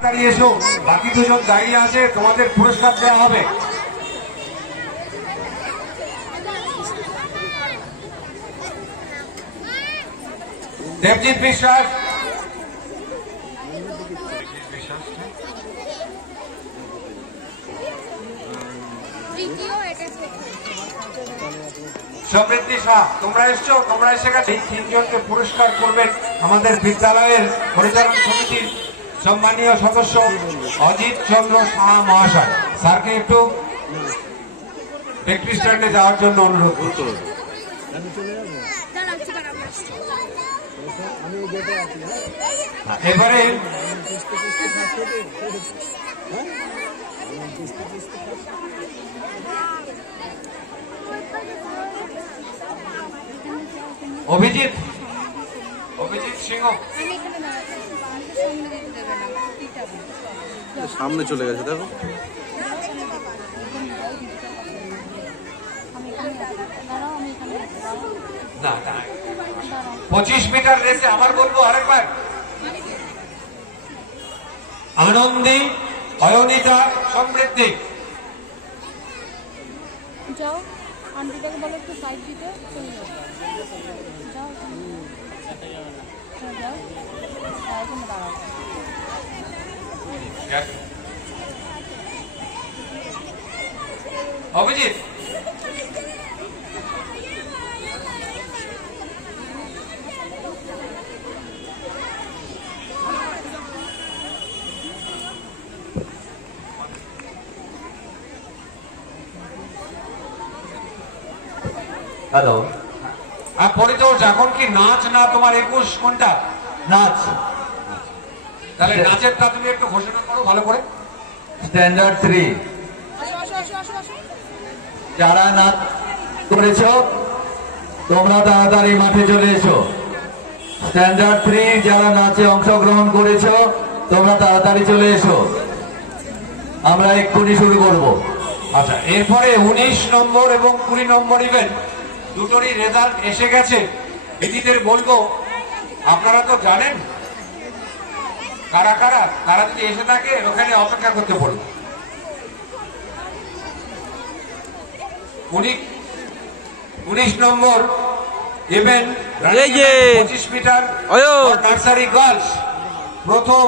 তাড়াতাড়ি এসো, বাকি দুজন দাঁড়িয়ে আছে, তোমাদের পুরস্কার দেওয়া হবে। দেবজিৎ বিশ্বাস, সমৃদ্ধি শাহ, তোমরা এসছো, তোমরা এসে গেছে। এই তিনজনকে পুরস্কার করবেন আমাদের বিদ্যালয়ের পরিচালন সমিতির সম্মানীয় সদস্য অজিত চন্দ্র শাহ মহাশয়। স্যারকে একটু ভিক্টরি স্ট্যান্ডে যাওয়ার জন্য অনুরোধ করছি। এবারে অভিজিৎ সিংহ সামনে চলে গেছে, দেখো। না 25 মিটার রেসে আবার বলবো আরেকবার, আনন্দী, অয়নিতা, সমৃদ্ধি। যাও আন্টিটাকে বলো একটু সাইড দিতে, চলে যাও। যাও যাও, এখন দাঁড়াও। অভিজিৎ, হ্যালো, পরিতোষ, এখন কি নাচ না তোমার 21 কোনটা? নাচ। তাহলে নাচেরটা তুমি একটু ঘোষণা করো ভালো করে। স্ট্যান্ডার্ড 3 যারা নাচ করেছ তোমরা তাড়াতাড়ি মাঠে চলে এসো। স্ট্যান্ডার্ড 3 যারা নাচে অংশগ্রহণ করেছ তোমরা তাড়াতাড়ি চলে এসো, আমরা এক্ষুনি শুরু করব। আচ্ছা, এরপরে 19 নম্বর এবং 20 নম্বর ইভেন্ট দুটোরই রেজাল্ট এসে গেছে। দিদিদের বলবো, আপনারা তো জানেন কারা কারা, তারা যদি এসে থাকে ওখানে অপেক্ষা করতে বলবো। 19 নম্বর ইভেন্ট 25 মিটার নার্সারি গার্লস, প্রথম